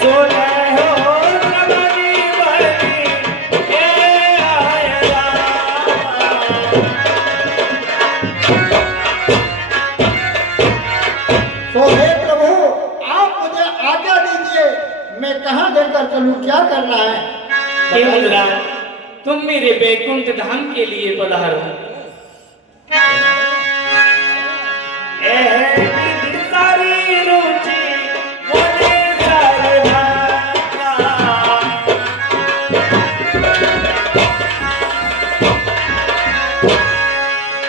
सुने हो रमणी बनी ये आया। तो हे प्रभु, आप मुझे आज्ञा दीजिए, मैं कहाँ लेकर चलूँ, क्या करना है? हे मुनिराज, तुम मेरे बैकुंठ धाम के लिए पधारो। ए